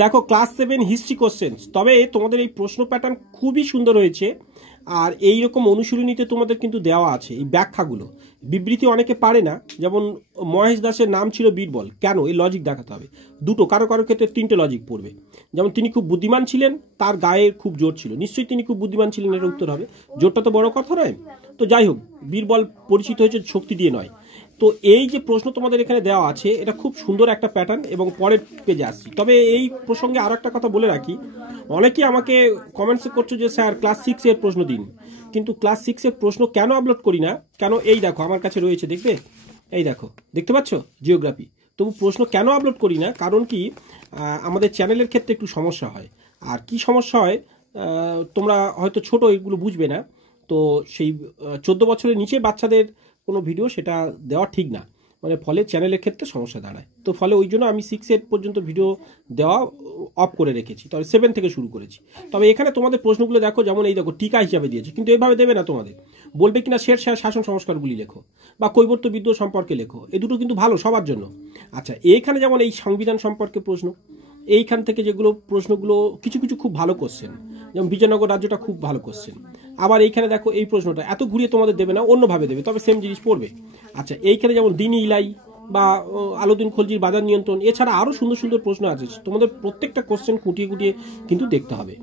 দেখো class 7 history questions, তবে তোমাদের এই প্রশ্ন প্যাটার্ন খুবই সুন্দর হয়েছে। আর এই রকম অনুশীলনীতে তোমাদের কিন্তু দেওয়া আছে এই ব্যাখ্যাগুলো। বিবৃতি অনেকে পারে না, যেমন মহেশ দাসের নাম ছিল বীরবল, কেন এই লজিক দেখাতে হবে। দুটো, কারো কারো ক্ষেত্রে তিনটে লজিক পড়বে। যেমন তিনি খুব বুদ্ধিমান ছিলেন, তার গায়ে খুব জোর ছিল, নিশ্চয়ই তিনি খুব বুদ্ধিমান ছিলেন, এর উত্তর হবে। জোরটা তো বড় কথা নয়। তো যাই হোক, বীরবল পরিচিত হয়েছে শক্তি দিয়ে নয়। তো এই যে প্রশ্ন তোমাদের এখানে দেওয়া আছে, এটা খুব সুন্দর একটা প্যাটার্ন, এবং পরের পেজে আসছি। তবে এই প্রসঙ্গে আরো একটা কথা বলে রাখি, অনেকেই আমাকে কমেন্টসে করছো যে স্যার ক্লাস 6 এর প্রশ্ন দিন, কিন্তু ক্লাস 6 এর প্রশ্ন কেন আপলোড করি না, কেন এই দেখো আমার কাছে রয়েছে, দেখবে, এই দেখো, দেখতে পাচ্ছ জিওগ্রাফি। তবু প্রশ্ন কেন আপলোড করি না, কারণ কি আমাদের চ্যানেলের ক্ষেত্রে একটু সমস্যা হয়। আর কি সমস্যা হয়, তোমরা হয়তো ছোট, এগুলো বুঝবে না। তো সেই 14 বছরের নিচে বাচ্চাদের কোনো ভিডিও সেটা দেওয়া ঠিক না, মানে ফলে চ্যানেলের ক্ষেত্রে সমস্যা দাঁড়ায়। তো ফলে ওই জন্য আমি 6 পর্যন্ত ভিডিও দেওয়া অফ করে রেখেছি, তবে 7 থেকে শুরু করেছি। তবে এখানে তোমাদের প্রশ্নগুলো দেখো, যেমন এই দেখো টিকা হিসাবে দিয়েছে, কিন্তু এভাবে দেবে না তোমাদের, বলবে কিনা শেরশাহ শাসন সংস্কারগুলি লেখো বা কৈবর্ত বিদ্রোহ সম্পর্কে লেখো, এই দুটো কিন্তু ভালো সবার জন্য। আচ্ছা, এইখানে যেমন এই সংবিধান সম্পর্কে প্রশ্ন, এইখান থেকে যেগুলো প্রশ্নগুলো কিছু কিছু খুব ভালো কোশ্চেন, যেমন বিজয়নগর রাজ্যটা খুব ভালো কোশ্চেন। আবার এইখানে দেখো এই প্রশ্নটা এত ঘুরিয়ে তোমাদের দেবে না, অন্যভাবে দেবে, তবে সেম জিনিস পড়বে। আচ্ছা, এইখানে যেমন দিনী ইলাই বা আলাউদ্দিন খলজির বাজার নিয়ন্ত্রণ, এছাড়া আরও সুন্দর সুন্দর প্রশ্ন আছে, তোমাদের প্রত্যেকটা কোশ্চেন খুঁটিয়ে খুঁটিয়ে কিন্তু দেখতে হবে।